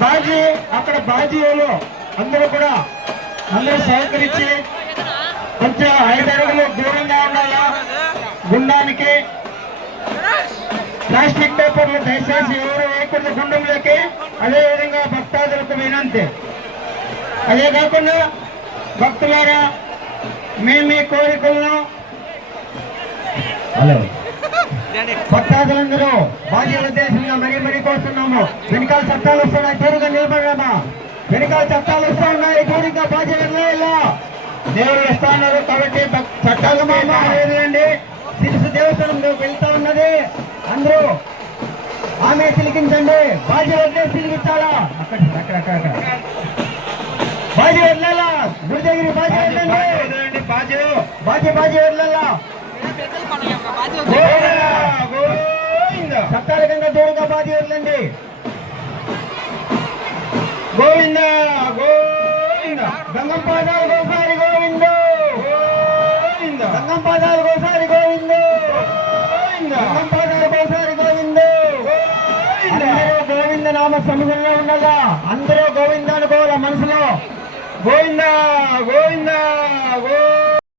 బాజీ అక్కడ బాజీలో అందరూ కూడా అందరూ సహకరించి కొంచెం 5 అడుగులు దూరంగా ఉండాలా గుండానికి. ప్లాస్టిక్ పేపర్లు దయచేసి ఎవరు వేయకూడదు గుండంలోకి. అదేవిధంగా భక్తాదులకు వినంతి. అదే కాకుండా భక్తులారా మేము మీ కోరికలను భక్తాదులందరూ బాధ్య ఉద్దేశంగా మరీ కోరుతున్నాము. వెనకాల చట్టాలు వస్తున్నాయి, దూరంగా నిలబడమా. వెనకాల చట్టాలు వస్తూ ఉన్నాయి, దూరంగా బాధ్య వెళ్ళాలా. దేవుడు వస్తా ఉన్నారు కాబట్టి చట్టాలు మాట్లాడేదండి. తెలుసు దేవస్థానం వెళ్తా ఉన్నది. అందరూ ఆమె తిలిగించండి. బాధ్య వదిలే తిరిగించాలా. అక్కడ బాధ్య వదిలేలా. గుడి దగ్గర బాధ్య వెళ్ళండి. బాధ్య వదిలేలా. చట్టాల కింద దూరంగా బాధ్య వదలండి. గోవింద గోవింద. గంగం పాదాలు ఒకసారి గోవింద గోవింద. గంగం పాదాలు ఒకసారి గోవింద గోవింద. గంగం పాదాలు ఒకసారి గోవింద గోవింద. అందరూ గోవింద నామ సముద్రంలో ఉండగా అందరూ గోవింద అనుకోవాల మనసులో. గోవింద గోవింద గోవింద.